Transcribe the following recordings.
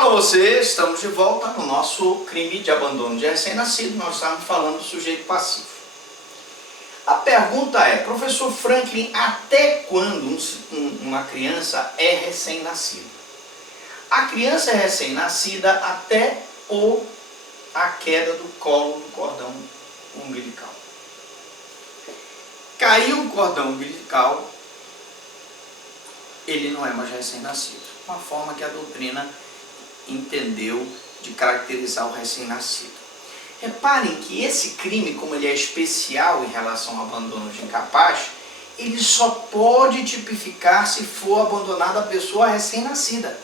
Alô você, estamos de volta no nosso crime de abandono de recém-nascido. Nós estamos falando do sujeito passivo. A pergunta é, professor Franklin, até quando uma criança é recém-nascida? A criança é recém-nascida até a queda do colo do cordão umbilical. Caiu o cordão umbilical, ele não é mais recém-nascido. Uma forma que a doutrina entendeu de caracterizar o recém-nascido. Reparem que esse crime, como ele é especial em relação ao abandono de incapaz, ele só pode tipificar se for abandonada a pessoa recém-nascida.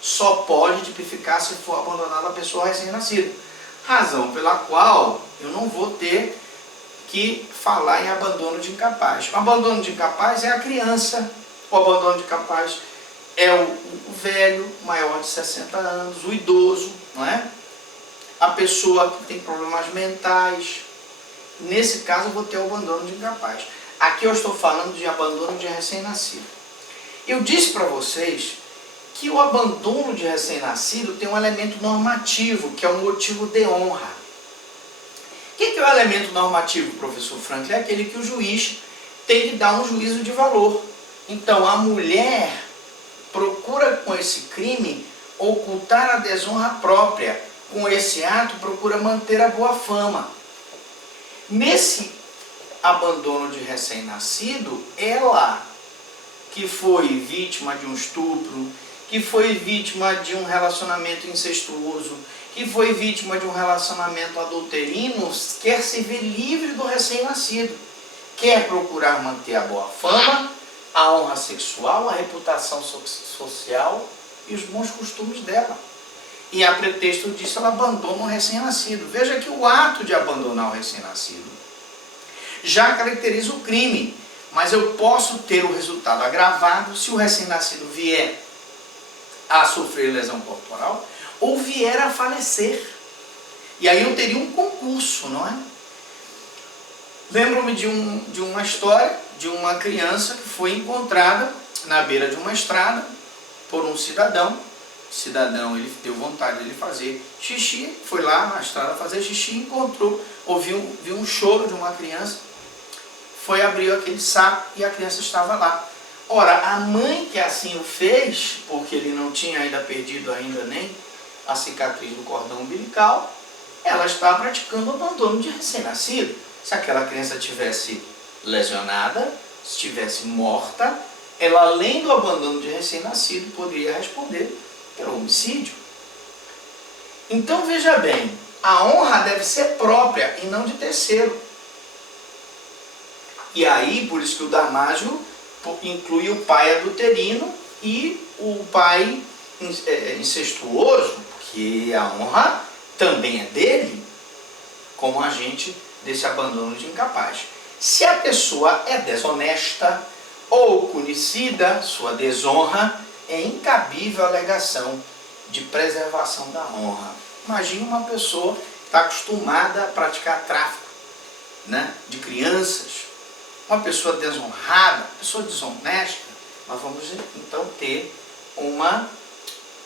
Só pode tipificar se for abandonada a pessoa recém-nascida. Razão pela qual eu não vou ter que falar em abandono de incapaz. O abandono de incapaz é a criança, o abandono de incapaz é o velho, maior de 60 anos, o idoso, não é? A pessoa que tem problemas mentais. Nesse caso eu vou ter o abandono de incapaz. Aqui eu estou falando de abandono de recém-nascido. Eu disse para vocês que o abandono de recém-nascido tem um elemento normativo, que é o motivo de honra. O que é o elemento normativo, professor Franklin? É aquele que o juiz tem que dar um juízo de valor. Então, a mulher procura com esse crime ocultar a desonra própria. Com esse ato, procura manter a boa fama. Nesse abandono de recém-nascido, ela que foi vítima de um estupro, que foi vítima de um relacionamento incestuoso, que foi vítima de um relacionamento adulterino, quer se ver livre do recém-nascido. Quer procurar manter a boa fama, a honra sexual, a reputação social e os bons costumes dela. E a pretexto disso ela abandona o recém-nascido. Veja que o ato de abandonar o recém-nascido já caracteriza o crime, mas eu posso ter o resultado agravado se o recém-nascido vier a sofrer lesão corporal ou vier a falecer. E aí eu teria um concurso, não é? Lembro-me de uma história de uma criança que foi encontrada na beira de uma estrada por um cidadão. O cidadão, ele deu vontade de fazer xixi, foi lá na estrada fazer xixi, encontrou, viu um choro de uma criança, foi abrir aquele saco e a criança estava lá. Ora, a mãe que assim o fez, porque ele não tinha ainda perdido nem a cicatriz do cordão umbilical, ela está praticando o abandono de recém-nascido. Se aquela criança tivesse lesionada, se estivesse morta, ela, além do abandono de recém-nascido, poderia responder pelo homicídio. Então, veja bem, a honra deve ser própria e não de terceiro. E aí, por isso que o Damásio inclui o pai adulterino e o pai incestuoso, porque a honra também é dele, como agente desse abandono de incapaz. Se a pessoa é desonesta ou conhecida, sua desonra, é incabível a alegação de preservação da honra. Imagine uma pessoa que está acostumada a praticar tráfico, né, de crianças, uma pessoa desonrada, uma pessoa desonesta. Nós vamos então ter uma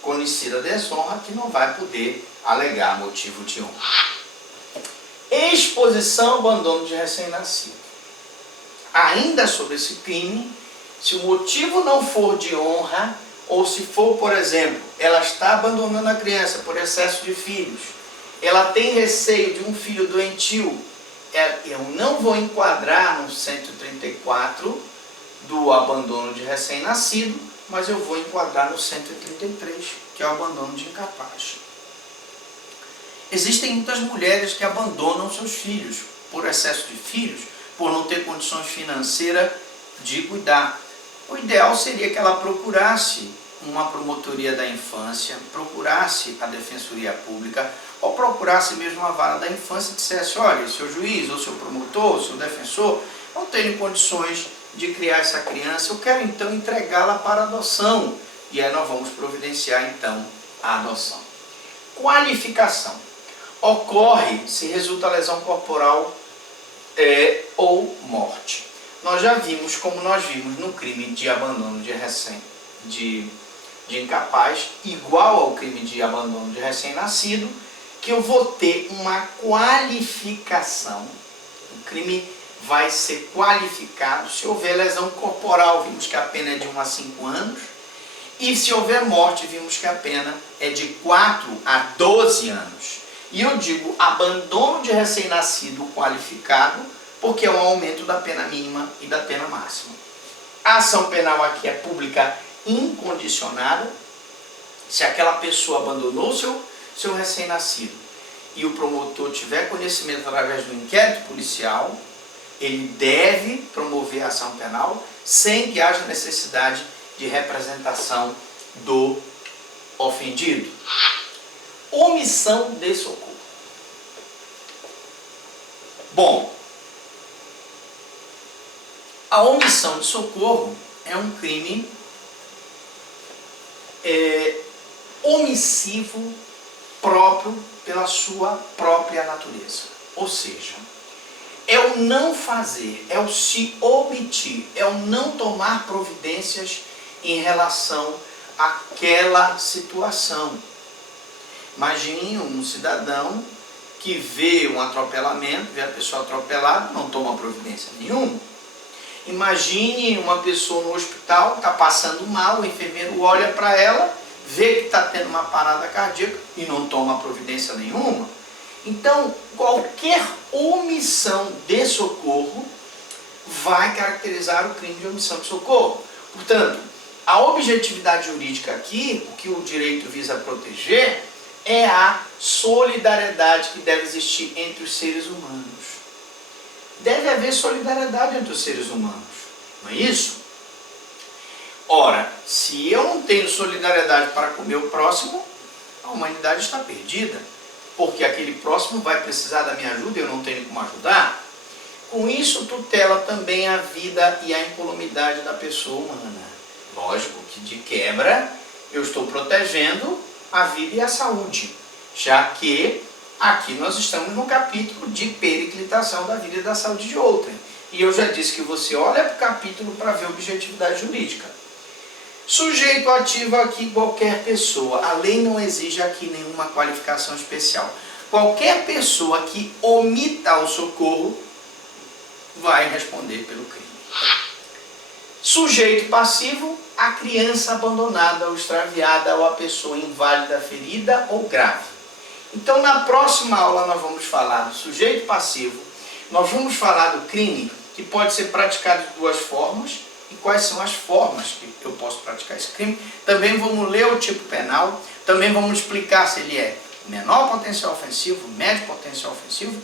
conhecida desonra que não vai poder alegar motivo de honra. Exposição ao abandono de recém-nascido. Ainda sobre esse crime, se o motivo não for de honra, ou se for, por exemplo, ela está abandonando a criança por excesso de filhos, ela tem receio de um filho doentio, eu não vou enquadrar no 134 do abandono de recém-nascido, mas eu vou enquadrar no 133, que é o abandono de incapaz. Existem muitas mulheres que abandonam seus filhos por excesso de filhos, por não ter condições financeiras de cuidar. O ideal seria que ela procurasse uma promotoria da infância, procurasse a defensoria pública, ou procurasse mesmo a vara da infância e dissesse: olha, seu juiz, ou seu promotor, ou seu defensor, não tenho condições de criar essa criança, eu quero então entregá-la para adoção. E aí nós vamos providenciar então a adoção. Qualificação. Ocorre se resulta lesão corporal ou morte. Nós já vimos, como nós vimos no crime de abandono de incapaz, igual ao crime de abandono de recém-nascido, que eu vou ter uma qualificação. O crime vai ser qualificado se houver lesão corporal, vimos que a pena é de 1 a 5 anos, e se houver morte, vimos que a pena é de 4 a 12 anos. E eu digo abandono de recém-nascido qualificado, porque é um aumento da pena mínima e da pena máxima. A ação penal aqui é pública incondicionada. Se aquela pessoa abandonou seu recém-nascido e o promotor tiver conhecimento através do inquérito policial, ele deve promover a ação penal sem que haja necessidade de representação do ofendido. Omissão de socorro. Bom, a omissão de socorro é um crime omissivo próprio pela sua própria natureza. Ou seja, é o não fazer, é o se omitir, é o não tomar providências em relação àquela situação. Imagine um cidadão que vê um atropelamento, vê a pessoa atropelada, não toma providência nenhuma. Imagine uma pessoa no hospital, está passando mal, o enfermeiro olha para ela, vê que está tendo uma parada cardíaca e não toma providência nenhuma. Então, qualquer omissão de socorro vai caracterizar o crime de omissão de socorro. Portanto, a objetividade jurídica aqui, o que o direito visa proteger, é a solidariedade que deve existir entre os seres humanos. Deve haver solidariedade entre os seres humanos, não é isso? Ora, se eu não tenho solidariedade para com o meu próximo, a humanidade está perdida, porque aquele próximo vai precisar da minha ajuda e eu não tenho como ajudar. Com isso, tutela também a vida e a incolumidade da pessoa humana. Lógico que, de quebra, eu estou protegendo a vida e a saúde, já que aqui nós estamos no capítulo de periclitação da vida e da saúde de outrem. E eu já disse que você olha para o capítulo para ver objetividade jurídica. Sujeito ativo aqui, qualquer pessoa. A lei não exige aqui nenhuma qualificação especial. Qualquer pessoa que omita o socorro vai responder pelo crime. Sujeito passivo, a criança abandonada ou extraviada ou a pessoa inválida, ferida ou grave. Então, na próxima aula nós vamos falar do sujeito passivo, nós vamos falar do crime que pode ser praticado de duas formas e quais são as formas que eu posso praticar esse crime. Também vamos ler o tipo penal, também vamos explicar se ele é menor potencial ofensivo, médio potencial ofensivo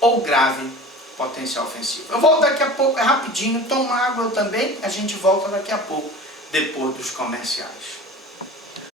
ou grave potencial ofensivo. Eu volto daqui a pouco, é rapidinho, toma água eu também, a gente volta daqui a pouco, depois dos comerciais.